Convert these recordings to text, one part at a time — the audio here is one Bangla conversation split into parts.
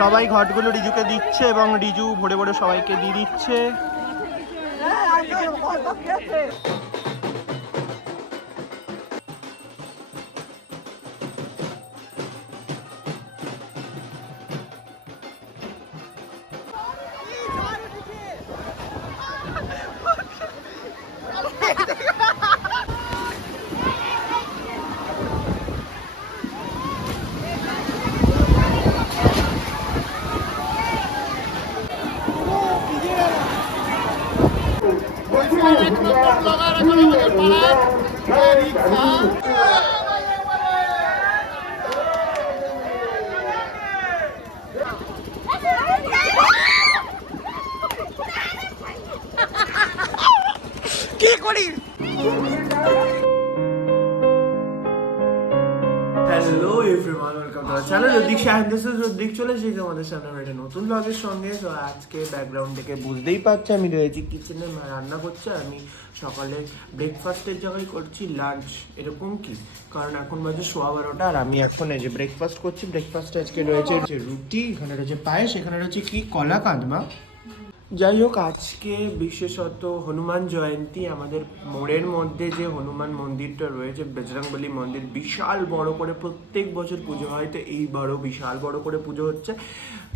সবাই ঘটগুলো রিজুকে দিচ্ছে এবং রিজু ভরে ভরে সবাইকে দিয়ে দিচ্ছে। কি ওয়েলকাম যদি চ্যানেল দিক চলে এসেছি আমাদের সামনে একটা নতুন ব্লগের সঙ্গে তো আজকে ব্যাকগ্রাউন্ড থেকে বুঝতেই পারছি আমি রয়েছি কিচেনে রান্না করছে আমি সকালে ব্রেকফাস্টের জায়গায় করছি লাঞ্চ এরকম কি? কারণ এখন বাজে সোয়া বারোটা আর আমি এখন এই যে ব্রেকফাস্ট করছি ব্রেকফাস্টে আজকে রয়েছে যে রুটি এখানে রয়েছে পায়েস এখানে রয়েছে কি? কলা কাঁদমা। যাই হোক আজকে বিশেষত হনুমান জয়ন্তী আমাদের মোড়ের মধ্যে যে হনুমান মন্দিরটা রয়েছে, বজরংবলী মন্দির, বিশাল বড় করে প্রত্যেক বছর পুজো হয়। তো এইবারও বিশাল বড় করে পুজো হচ্ছে।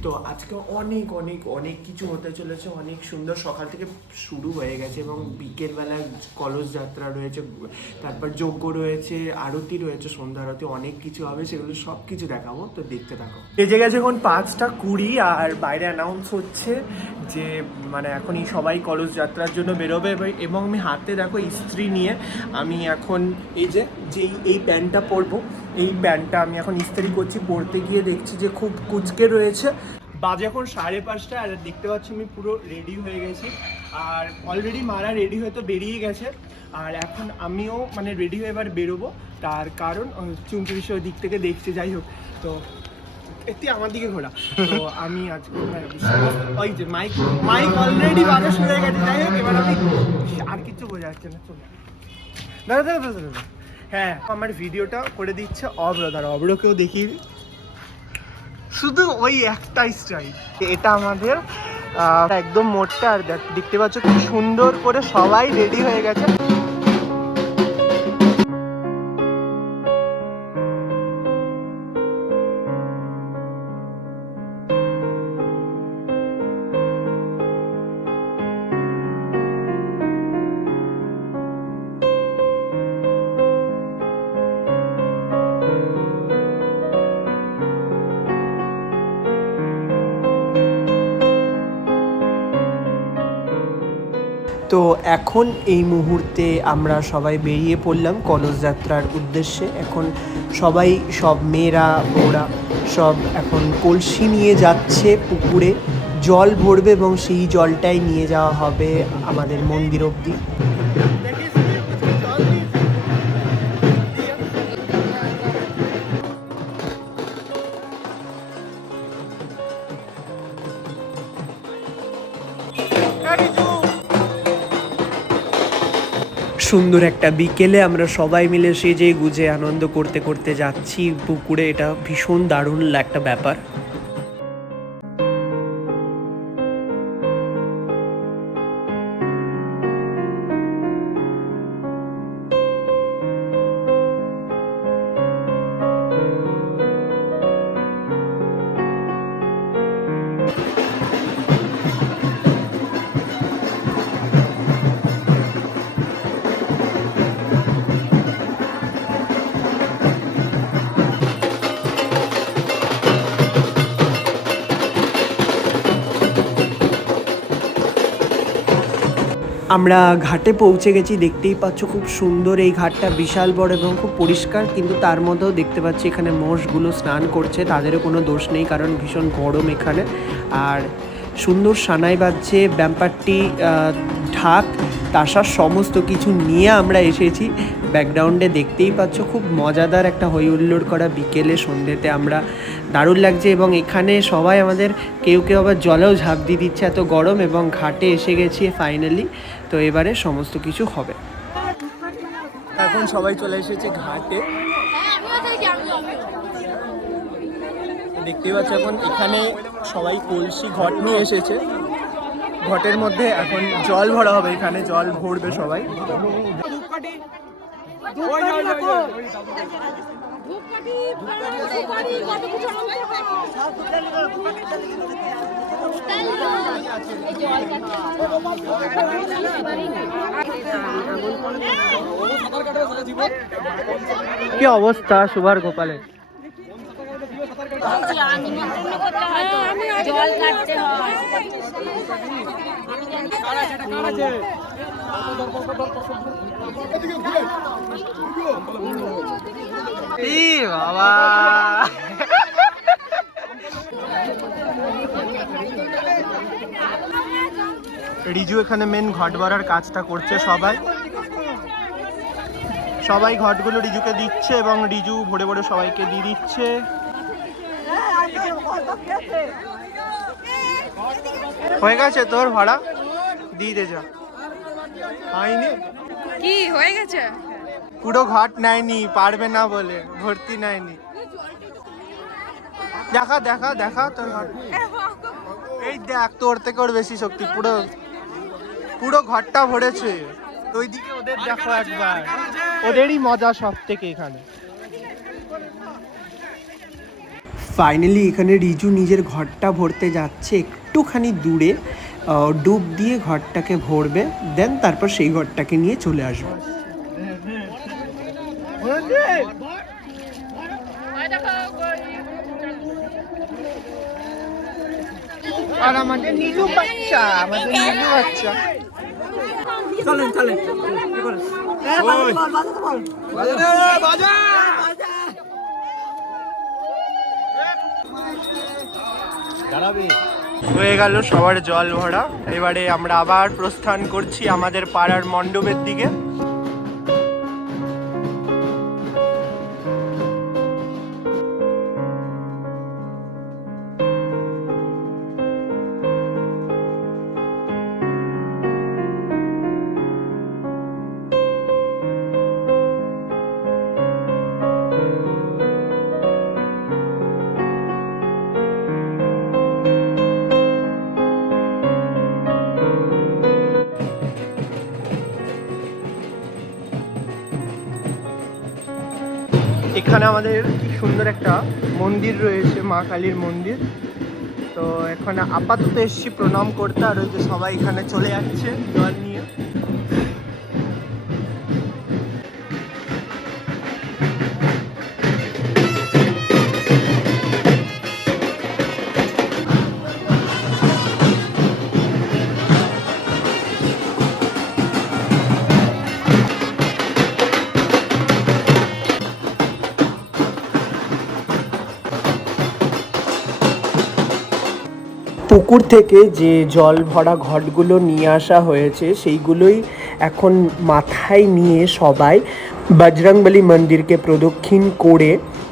তো আজকে অনেক অনেক অনেক কিছু হতে চলেছে। অনেক সুন্দর সকাল থেকে শুরু হয়ে গেছে এবং বিকেলবেলা কলস যাত্রা রয়েছে, তারপর যজ্ঞ রয়েছে, আরতি রয়েছে, সন্ধ্যা আরতি, অনেক কিছু হবে, সেগুলো সব কিছু দেখাবো। তো দেখতে থাকো। বেজে গেছে এখন পাঁচটা কুড়ি আর বাইরে অ্যানাউন্স হচ্ছে যে মানে এখনই সবাই কলস যাত্রার জন্য বেরোবে এবং আমি হাতে দেখো ইস্ত্রি নিয়ে আমি এখন এই যে, যেই, এই প্যান্টটা পরবো, এই প্যান্টটা আমি এখন ইস্ত্রি করছি, পরতে গিয়ে দেখছি যে খুব কুচকে রয়েছে। বাজে এখন সাড়ে পাঁচটা আর দেখতে পাচ্ছি আমি পুরো রেডি হয়ে গেছি। আর অলরেডি মারা রেডি হয়ে তো বেরিয়ে গেছে। আর এখন আমিও মানে রেডি হয়ে এবার বেরোবো। তার কারণ চুমচুরিশ ওই দিক থেকে দেখছে, যাই হোক। তো একটি আমার দিকে ঘোরা। তো আমি আজকে ওই যে মাইক মাইক অলরেডি শুরু হয়ে গেছে। যাই হোক, এবার আমি আর কিছু বোঝা যাচ্ছে না, চলো। দাদা দাদা দাদা হ্যাঁ আমার ভিডিওটা করে দিচ্ছে অব্র দাদা অব্রকেও দেখিয়ে শুধু ওই একটা স্টাইল এটা আমাদের একদম মোটটা। আর দেখ- দেখতে পাচ্ছ খুব সুন্দর করে সবাই রেডি হয়ে গেছে। তো এখন এই মুহূর্তে আমরা সবাই বেরিয়ে পড়লাম কলস যাত্রার উদ্দেশ্যে। এখন সবাই, সব মেয়েরা, বউরা, সব এখন কলসি নিয়ে যাচ্ছে পুকুরে। জল ভরবে এবং সেই জলটাই নিয়ে যাওয়া হবে আমাদের মন্দির অবধি। সুন্দর একটা বিকেলে আমরা সবাই মিলে সেজে গুজে আনন্দ করতে করতে যাচ্ছি, পুকুরে এটা ভীষণ দারুণ একটা ব্যাপার। আমরা ঘাটে পৌঁছে গেছি, দেখতেই পাচ্ছ খুব সুন্দর এই ঘাটটা। বিশাল বড় এবং খুব পরিষ্কার, কিন্তু তার মধ্যেও দেখতে পাচ্ছি এখানে মোষগুলো স্নান করছে, তাদেরও কোনো দোষ নেই কারণ ভীষণ গরম এখানে। আর সুন্দর সানাই বাজছে, ব্যাম্পারটি আহ, ঢাক তাসা সমস্ত কিছু নিয়ে আমরা এসেছি। ব্যাকগ্রাউন্ডে দেখতেই পাচ্ছ খুব মজাদার একটা হই হুল্লোড় করা বিকেলে সন্ধ্যেতে আমরা। দারুণ লাগছে এবং এখানে সবাই আমাদের কেউ কেউ আবার জলেও ঝাঁপ দিয়ে দিচ্ছে এত গরম এবং ঘাটে এসে গেছি ফাইনালি তো এবারে সমস্ত কিছু হবে। এখন সবাই চলে এসেছে ঘাটে। দেখতেই পাচ্ছ এখন এখানে সবাই কলসি ঘট নিয়ে এসেছে। ঘটের মধ্যে এখন জল ভরা হবে এখানে জল ভরবে সবাই। কি অবস্থা সুভার গোপালের? জল কাটতে হয়। বাবা? রিজু এখানে মেন ঘট ভরার কাজটা করছে সবাই। সবাই ঘটগুলো রিজুকে দিচ্ছে এবং রিজু ভরে ভরে সবাইকে দিয়ে দিচ্ছে। হয়ে গেছে তোর ভাড়া? দিয়ে দে যা। হয়নি? কি হয়ে গেছে? পুরো ঘট নেয়নি পারবে না বলে ভর্তি নেয়নি। দেখা দেখা দেখা তোর ঘট। এই দেখ তোর থেকে ওর বেশি শক্তি পুরো পুরো ঘরটা ভরেছে। ওই দিকে ওদের দেখো একবার। ওদেরই মজা সব থেকে এখানে। ফাইনালি এখানে রিজু নিজের ঘরটা ভরতে যাচ্ছে একটুখানি দূরে ডুব দিয়ে ঘরটাকে ভরবে দেন তারপর সেই ঘরটাকে নিয়ে চলে আসবে। আর আমাদের নীলু বাচ্চা আমাদের নীলু বাচ্চা। চলেন চলেন। হয়ে গেল সবার জল ভরা। এবারে আমরা আবার প্রস্থান করছি আমাদের পাড়ার মণ্ডপের দিকে। এখানে আমাদের সুন্দর একটা মন্দির রয়েছে, মা কালীর মন্দির। তো এখানে আপাতত এসছি প্রণাম করতে, আর ওই যে সবাই এখানে চলে যাচ্ছে জল নিয়ে। পুকুর থেকে যে জল ভরা ঘটগুলো নিয়ে আসা হয়েছে, সেইগুলোই এখন মাথায় নিয়ে সবাই বজরংবলী মন্দিরকে প্রদক্ষিণ করে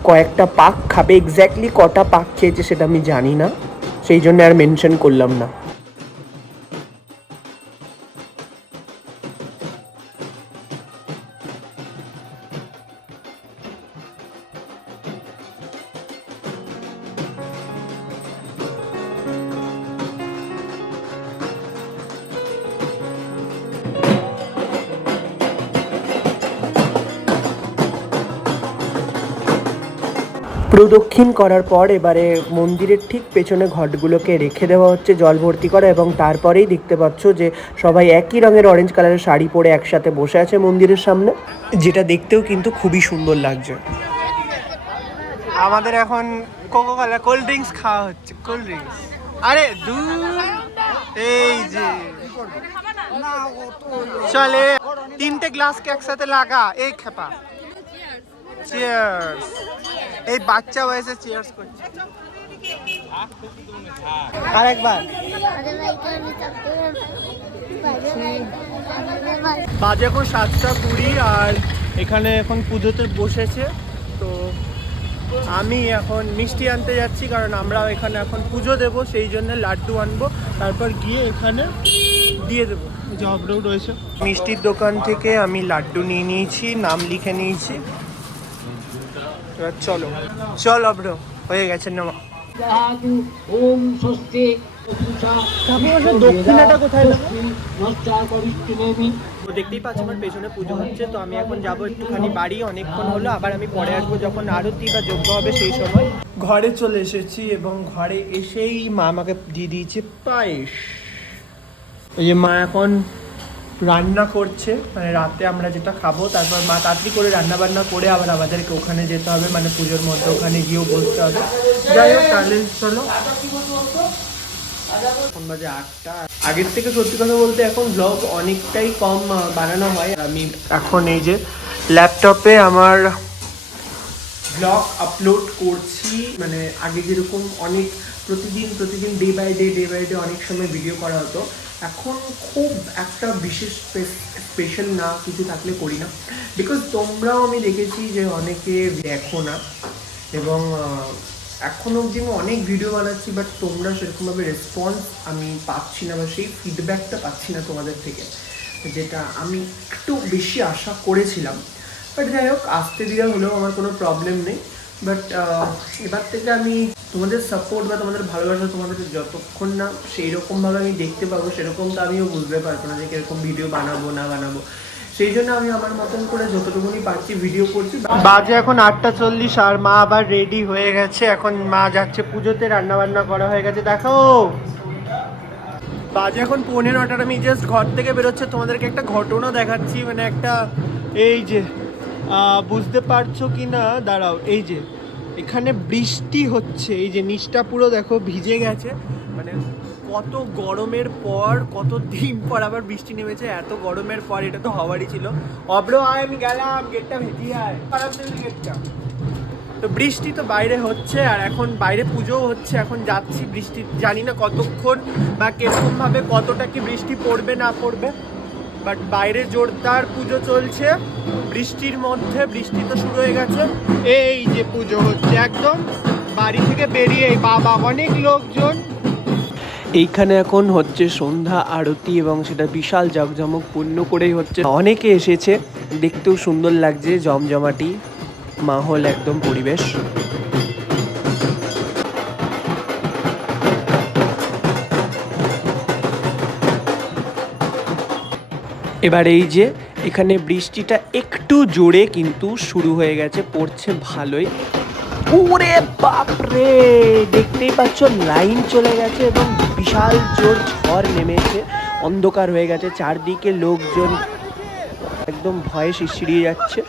কয়েকটা পাক খাবে। এক্স্যাক্টলি কটা পাক খেয়েছে সেটা আমি জানি না। সেই জন্য আর মেনশন করলাম না। প্রদক্ষিণ করার পর এবারে মন্দিরের ঠিক পেছনে ঘটগুলোকে রেখে দেওয়া হচ্ছে, জল ভর্তি করা এবং তারপরেই দেখতে পাচ্ছ যে সবাই একই রঙের অরেঞ্জ কালারের শাড়ি পরে একসাথে বসে আছে মন্দিরের সামনে। যেটা দেখতেও কিন্তু খুবই সুন্দর লাগছে। আমাদের এখন কোকো কোলা কোল্ড ড্রিঙ্কস খাওয়া হচ্ছে কোল্ড ড্রিঙ্কস আরে এই যে। চলে, তিনটে গ্লাসকে একসাথে লাগা, এই খেপা। চিয়ার্স এই বাচ্চা বয়সে চিয়ার্স করছে। আর একবার বাজে এখন সাতটা কুড়ি আর এখানে এখন পুজোতে বসেছে। তো আমি এখন মিষ্টি আনতে যাচ্ছি কারণ আমরা এখানে এখন পুজো দেব সেই জন্য লাড্ডু আনব। তারপর গিয়ে এখানে দিয়ে দেবো। জবরেও রয়েছে। মিষ্টির দোকান থেকে আমি লাড্ডু নিয়ে নিয়েছি নাম লিখে নিয়েছি। এবার চলো। চল অব্র হয়ে গেছে নেওয়া ওম স্বস্তি দক্ষিণাটা কোথায় দেখতেই পাচ্ছ আমার পেছনে পুজো হচ্ছে তো আমি এখন যাব একটুখানি বাড়ি অনেকক্ষণ হলো আবার আমি পরে আসব যখন আরতি বা যোগ্য হবে সেই সময়। ঘরে চলে এসেছি এবং ঘরে এসেই মা আমাকে দিয়ে দিয়েছে পায়েস। এই যে মা এখন রান্না করছে মানে রাতে আমরা যেটা খাব, তারপর মা তাড়াতাড়ি করে রান্না বান্না করে আবার আমাদেরকে ওখানে যেতে হবে মানে পুজোর মধ্যে ওখানে গিয়েও বসতে হবে। যাই হোক, তাহলে চলো। এখন বাজে আটটা। আগের থেকে সত্যি কথা বলতে এখন ব্লগ অনেকটাই কম বানানো হয়। আমি এখন এই যে ল্যাপটপে আমার ব্লগ আপলোড করছি। মানে আগে যেরকম অনেক, প্রতিদিন প্রতিদিন day by day day by day অনেক সময় ভিডিও করা হতো। এখন খুব একটা বিশেষ স্পেশাল না কিছু থাকলে করি না। বিকজ তোমরাও আমি দেখেছি যে অনেকে দেখো না। এবং এখনও অবধি আমি অনেক ভিডিও বানাচ্ছি বাট তোমরা সেরকমভাবে রেসপন্স আমি পাচ্ছি না বা সেই ফিডব্যাকটা পাচ্ছি না তোমাদের থেকে। যেটা আমি একটু বেশি আশা করেছিলাম। বাট যাই হোক, আসতে দিয়ে হলেও আমার কোনো প্রবলেম নেই। বাট এবার থেকে আমি তোমাদের সাপোর্ট বা তোমাদের ভালোবাসা তোমাদের যতক্ষণ না সেই রকমভাবে আমি দেখতে পাবো সেরকম তো আমিও বুঝতে পারব না যে কীরকম ভিডিও বানাবো, না বানাবো। সেই জন্য আমি আমার মতন করে যতটুকুনি পারছি ভিডিও করছি। বাজে এখন আটটা চল্লিশ আর মা আবার রেডি হয়ে গেছে। এখন মা যাচ্ছে পুজোতে রান্না বান্না করা হয়ে গেছে। দেখো! বাজে এখন পৌনে নটার, আমি জাস্ট ঘর থেকে বেরোচ্ছে। তোমাদেরকে একটা ঘটনা দেখাচ্ছি মানে একটা এই যে বুঝতে পারছ কি না দাঁড়াও, এই যে, এখানে বৃষ্টি হচ্ছে, এই যে নিচটা পুরো দেখো ভিজে গেছে। মানে কত গরমের পর, কত দিন পর আবার বৃষ্টি নেমেছে, এত গরমের পর এটা তো হওয়ারই ছিল। অব্র, আয়, আমি গেলাম গেটটা ভেজিয়ে আয়। খারাপ গেটটা তো বৃষ্টি তো বাইরে হচ্ছে, আর এখন বাইরে পুজোও হচ্ছে, এখন যাচ্ছি বৃষ্টি, জানি না কতক্ষণ বা কীরকম ভাবে কতটা কি বৃষ্টি পড়বে, না পড়বে। বাট বাইরে জোরদার পুজো চলছে। বৃষ্টির মধ্যে বৃষ্টি তো শুরু হয়ে গেছে। এই যে পুজো হচ্ছে একদম বাড়ি থেকে বেরিয়ে বাবা অনেক লোকজন। এইখানে এখন হচ্ছে সন্ধ্যা আরতি এবং সেটা বিশাল জাঁকজমক পূর্ণ করেই হচ্ছে। অনেকে এসেছে দেখতেও সুন্দর লাগছে জমজমাটি মাহল একদম পরিবেশ। এবার এই যে, এখানে বৃষ্টিটা একটু জোরে কিন্তু শুরু হয়ে গেছে, পড়ছে ভালোই। ওরে বাপরে! দেখতেই পাচ্ছ, লাইন চলে গেছে এবং বিশাল জোর ঝড় নেমেছে, অন্ধকার হয়ে গেছে, চারদিকে লোকজন একদম ভয়ে শিশিরিয়ে যাচ্ছে।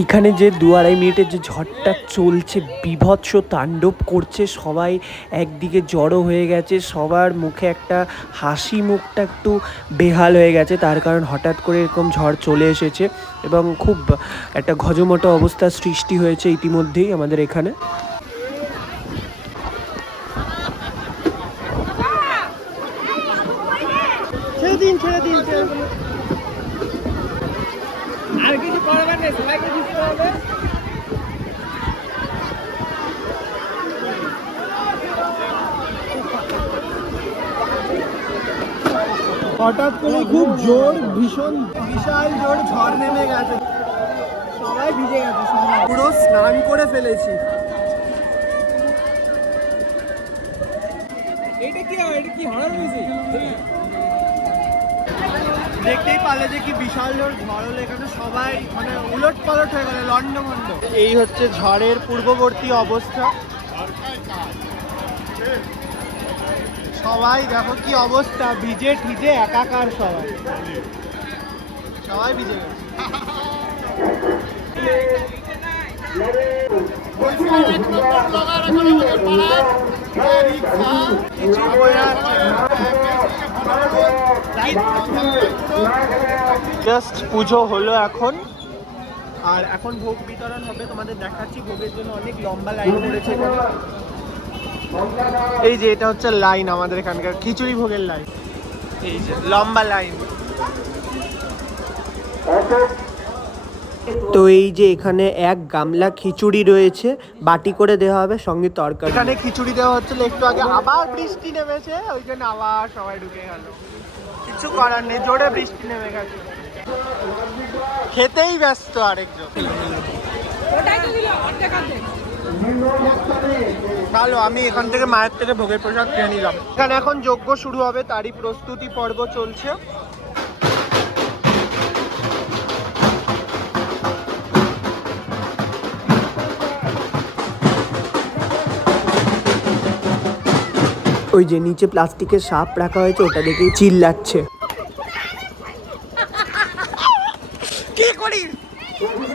এইখানে যে দু আড়াই মিনিটের যে ঝড়টা চলছে, বিভৎস তাণ্ডব করছে, সবাই একদিকে জড়ো হয়ে গেছে, সবার মুখে একটা হাসি মুখটা একটু বেহাল হয়ে গেছে, তার কারণ হঠাৎ করে এরকম ঝড় চলে এসেছে এবং খুব একটা ঘজমটো অবস্থার সৃষ্টি হয়েছে ইতিমধ্যেই আমাদের এখানে ছেড়ে দিন ছেড়ে দিন ছেড়ে দিন আর কিছু করবেন না সবাইকে দিতে হবে হঠাৎ করে খুব জোর ভীষণ বিশাল জোর ঝড় নেমে গেছে। সবাই ভিজে গেছে সবাই। পুরো স্নান করে ফেলেছি। এটা কি এটা কি হরর মিউজিক দেখতেই পারলে যে কি বিশাল জোর ঝড় হলো এখানে। সবাই মানে উলট পালট হয়ে গেল লন্ডভন্ড এই হচ্ছে ঝড়ের পূর্ববর্তী অবস্থা। সবাই দেখো কি অবস্থা ভিজে ঠিজে একাকার সবাই। সবাই ভিজে জাস্ট পুজো হলো এখন। আর এখন ভোগ বিতরণ হবে তোমাদের দেখাচ্ছি ভোগের জন্য অনেক লম্বা লাইন পড়েছে। এই যে এটা হচ্ছে লাইন আমাদের এখানকার খিচুড়ি ভোগের লাইন। এই যে লম্বা লাইন। তো এই যে এখানে এক গামলা খিচুড়ি রয়েছে বাটি করে দেওয়া হবে সঙ্গে তরকারি। এখানে খিচুড়ি দেওয়া হচ্ছিল একটু আগে আবার বৃষ্টি নেমেছে ওই জন্য আবার সবাই ঢুকে গেল। কিছু করার নেই জোরে বৃষ্টি নেমে গেছে। খেতেই ব্যস্ত আরেকজন। ওটাই তো দিল অর্ধেক অর্ধেক। ভালো আমি এখান থেকে মায়ের থেকে ভোগের প্রসাদ খেয়ে নিলাম। এখানে এখন যজ্ঞ শুরু হবে, তারই প্রস্তুতি পর্ব চলছে। ওই যে নিচে প্লাস্টিকের সাপ রাখা হয়েছে, ওটা দেখে চিল্লাচ্ছে কি করি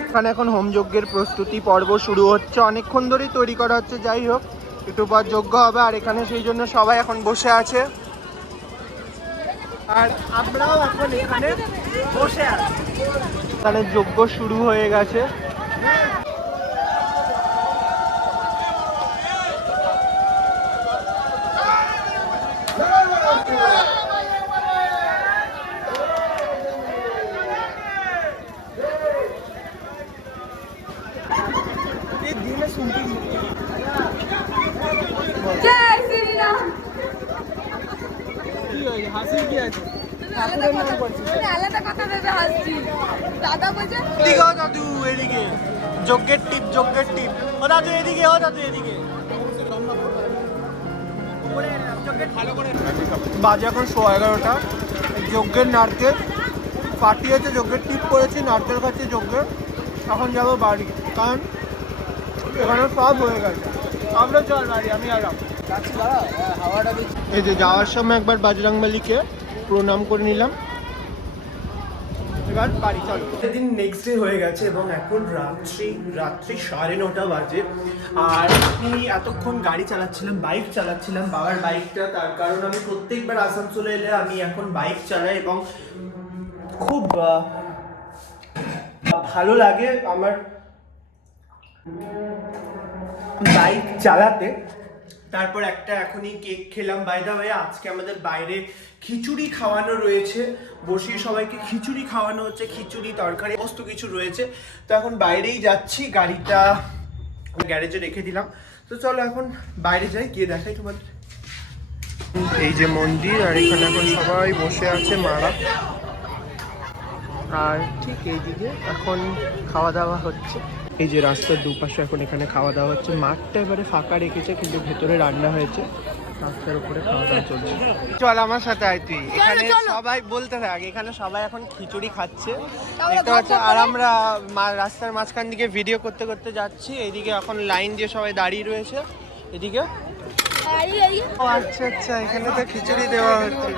এখানে এখন হোম যজ্ঞের প্রস্তুতি পর্ব শুরু হচ্ছে। অনেকক্ষণ ধরেই তৈরি করা হচ্ছে, যাই হোক, একটু পর যজ্ঞ হবে, আর এখানে সেই জন্য সবাই এখন বসে আছে। আর আমরাও এখন এখানে বসে আছি। এখানে যজ্ঞ শুরু হয়ে গেছে। হাসছি দাদা বলছে এদিকে ও দাদু এদিকে। যজ্ঞের টিপ যজ্ঞের টিপ। ও দাদু এদিকে ও দাদু এদিকে। বাজে এখন সোয়া এগারোটা। যজ্ঞের নারকেল ফাটিয়েছে যজ্ঞের টিপ করেছি নারকেল খাচ্ছি যজ্ঞের। এখন যাব বাড়ি কারণ এখানে সব হয়ে গেছে। আমরা চল বাড়ি আমি আরাম এই যে যাওয়ার সময় একবার বাজরাংবালিকে প্রণাম করে নিলাম। এবার বাড়ি চল। দিন নেক্সট ডে হয়ে গেছে এবং এখন রাত্রি রাত্রি সাড়ে নটা বাজে। আর আমি এতক্ষণ গাড়ি চালাচ্ছিলাম বাইক চালাচ্ছিলাম, বাবার বাইকটা তার কারণ আমি প্রত্যেকবার আসানসোলে এলে আমি এখন বাইক চালাই এবং খুব ভালো লাগে আমার বাইক চালাতে। তারপর একটা এখনই কেক খেলাম। বাই দা হয়ে আজকে আমাদের বাইরে খিচুড়ি খাওয়ানো রয়েছে। বসিয়ে সবাইকে খিচুড়ি খাওয়ানো হচ্ছে, খিচুড়ি তরকারি, সমস্ত কিছু রয়েছে। তো এখন বাইরেই যাচ্ছি, গাড়িটা গ্যারেজে রেখে দিলাম। তো চলো এখন বাইরে যাই, গিয়ে দেখাই তোমাদের। এই যে মন্দির, আর এখানে এখন সবাই বসে আছে, মারা। আর ঠিক এইদিকে এখন খাওয়া দাওয়া হচ্ছে। এই যে রাস্তার দুপাশে এখন এখানে খাওয়া দাওয়া হচ্ছে। মাঠটা এবারে ফাঁকা রেখেছে কিন্তু ভেতরে রান্না হয়েছে। রাস্তার উপরে খাওয়া দাওয়া চলছে। চল আমার সাথে আয় তুই। এখানে সবাই বলতে থাক এখানে সবাই এখন খিচুড়ি খাচ্ছে। দেখতে পাচ্ছ আর আমরা মা- রাস্তার মাঝখান দিকে ভিডিও করতে করতে যাচ্ছি। এইদিকে এখন লাইন দিয়ে সবাই দাঁড়িয়ে রয়েছে। এদিকে? ও আচ্ছা আচ্ছা এখানে তো খিচুড়ি দেওয়া হচ্ছে।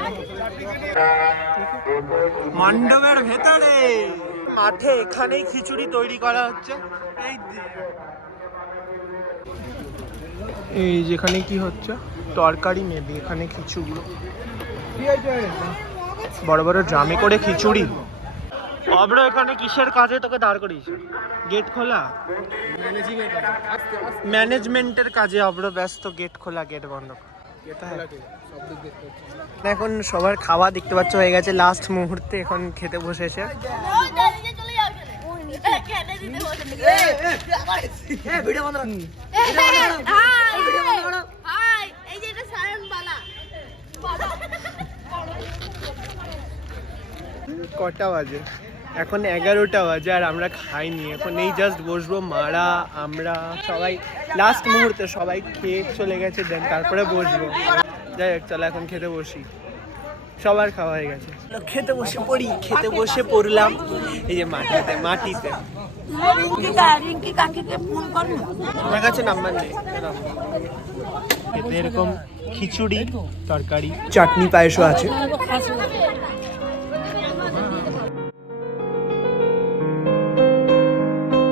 মণ্ডপের ভেতরে। মাঠে এখানেই খিচুড়ি তৈরি করা হচ্ছে। এই এই যেখানে কি হচ্ছে? তরকারি মেবি এখানে খিচুড়ি। বড় বড় ড্রামে করে খিচুড়ি। অব্র এখানে কিসের কাজে তোকে দাঁড় করিয়েছে? গেট খোলা? ম্যানেজমেন্টের কাজে অব্র ব্যস্ত গেট খোলা গেট বন্ধ করা। এখন সবার খাওয়া দেখতে পাচ্ছ হয়ে গেছে লাস্ট মুহূর্তে এখন খেতে বসেছে কটা বাজে? এখন এগারোটা বাজে আর আমরা খাইনি। এখন এই জাস্ট বসবো মারা আমরা সবাই। লাস্ট মুহূর্তে সবাই খেয়ে চলে গেছে দেন তারপরে বসবো। যাই হোক চলো এখন খেতে বসি। সবার খাওয়া হয়ে গেছে। খেতে বসে পড়ি খেতে বসে পড়লাম। এই যে মাটিতে মাটিতে। আমার কাছে নাম্বার নেই। এতে এরকম খিচুড়ি তরকারি। চাটনি পায়েসও আছে।